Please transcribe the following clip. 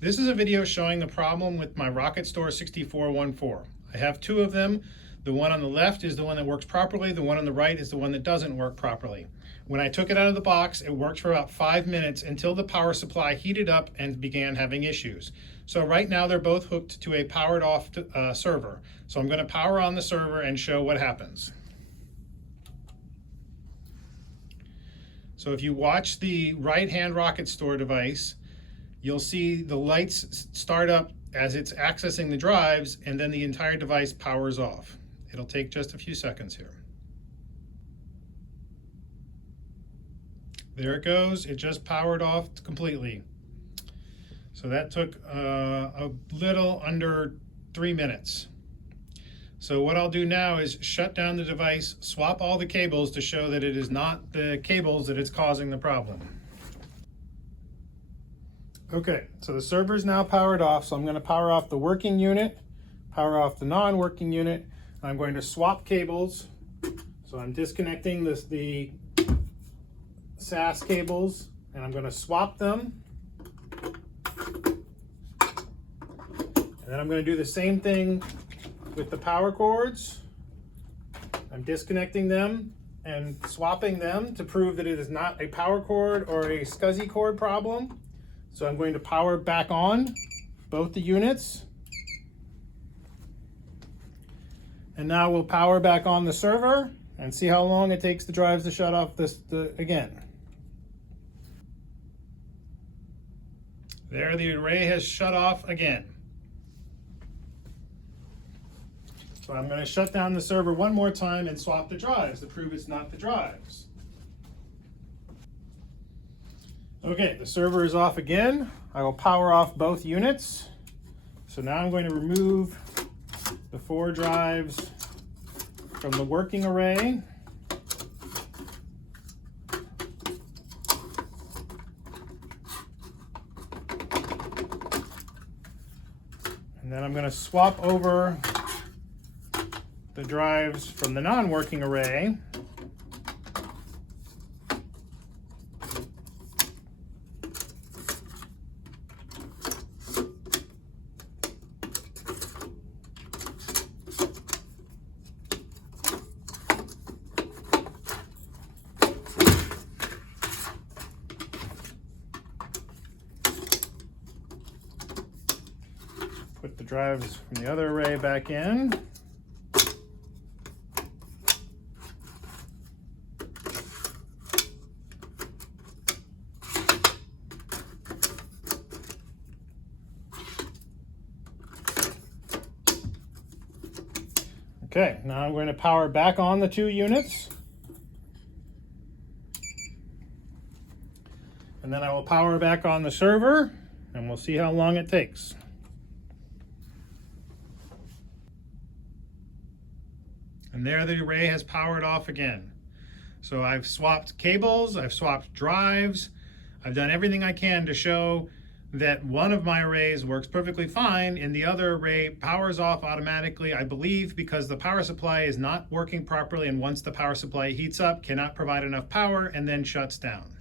This is a video showing the problem with my RocketStor 6414. I have two of them. The one on the left is the one that works properly. The one on the right is the one that doesn't work properly. When I took it out of the box, it worked for about 5 minutes until the power supply heated up and began having issues. So right now they're both hooked to a powered off server. So I'm going to power on the server and show what happens. So if you watch the right-hand RocketStor device, you'll see the lights start up as it's accessing the drives, and then the entire device powers off. It'll take just a few seconds here. There it goes. It just powered off completely. So that took a little under 3 minutes. So what I'll do now is shut down the device, swap all the cables to show that it is not the cables that is causing the problem. Okay, so the server is now powered off, so I'm going to power off the working unit, power off the non-working unit. I'm going to swap cables. So I'm disconnecting the SAS cables, and I'm going to swap them. And then I'm going to do the same thing with the power cords. I'm disconnecting them and swapping them to prove that it is not a power cord or a SCSI cord problem. So I'm going to power back on both the units. And now we'll power back on the server and see how long it takes the drives to shut off again. There, the array has shut off again. So I'm going to shut down the server one more time and swap the drives to prove it's not the drives. Okay, the server is off again. I will power off both units. So now I'm going to remove the 4 drives from the working array. And then I'm going to swap over the drives from the non-working array. Put the drives from the other array back in. Okay, now I'm going to power back on the 2 units. And then I will power back on the server, and we'll see how long it takes. And there the array has powered off again. So I've swapped cables, I've swapped drives, I've done everything I can to show that one of my arrays works perfectly fine and the other array powers off automatically, I believe, because the power supply is not working properly, and once the power supply heats up, cannot provide enough power and then shuts down.